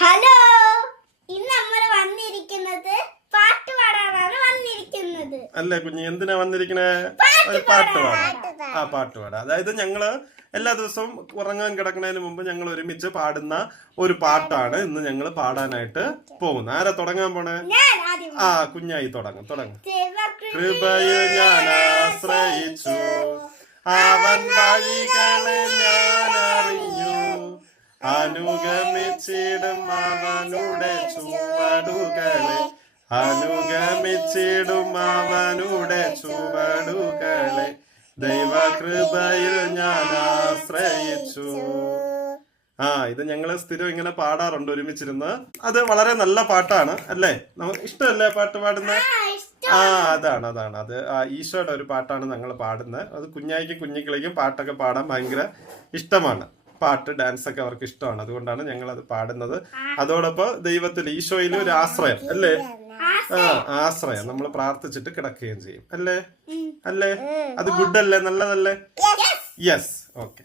Hello, ഇന്ന് നമ്മൾ വന്നിരിക്കുന്നത് പാട്ട് പാടാനാണ് വന്നിരിക്കുന്നത്. അല്ലേ കുഞ്ഞി, എന്തിനാ വന്നിരിക്കണേ? ഒരു പാട്ട് പാടാം. ആ, പാട്ട് പാടാം. അതായത് ഞങ്ങള് എല്ലാ ദിവസവും ഉറങ്ങാൻ കിടക്കുന്നതിന് മുമ്പ് ഞങ്ങൾ ഒരുമിച്ച് പാടുന്ന ഒരു പാട്ടാണ് ഇന്ന് ഞങ്ങൾ പാടാനായിട്ട് പോകുന്നത്. ആരാ തുടങ്ങാൻ പോണേ? ആ, കുഞ്ഞായി തുടങ്ങും. കൃപയിൽ ഞാൻ ആശ്രയിച്ചു, അവൻ വഴികളെ ഞാൻ അറിഞ്ഞു, അനുഗമിച്ചിടും അവനുടെ ചുവടുകളെ, അനുഗമിച്ചിടും അവനുടെ ചുവടുകളെ, ദൈവകൃപയിൽ ഞാൻ ആശ്രയിച്ചു. ഇത് ഞങ്ങള് സ്ഥിരം ഇങ്ങനെ പാടാറുണ്ട് ഒരുമിച്ചിരുന്ന്. അത് വളരെ നല്ല പാട്ടാണ് അല്ലേ? നമുക്ക് ഇഷ്ടമല്ലേ പാട്ട് പാടുന്നത്? അതാണ് അത് ഈശോയുടെ ഒരു പാട്ടാണ് ഞങ്ങൾ പാടുന്നത്. അത് കുഞ്ഞായിക്കും കുഞ്ഞിക്കിളിക്കും പാട്ടൊക്കെ പാടാൻ ഭയങ്കര ഇഷ്ടമാണ്. പാട്ട്, ഡാൻസ് ഒക്കെ അവർക്ക് ഇഷ്ടമാണ്. അതുകൊണ്ടാണ് ഞങ്ങൾ അത് പാടുന്നത്. അതോടൊപ്പം ദൈവത്തിൽ, ഈശോയിൽ ഒരു ആശ്രയം അല്ലേ? ആശ്രയം നമ്മൾ പ്രാർത്ഥിച്ചിട്ട് കിടക്കുകയും ചെയ്യും അല്ലേ? അത് ഗുഡ് അല്ലേ? നല്ലതല്ലേ? യെസ്. ഓക്കെ.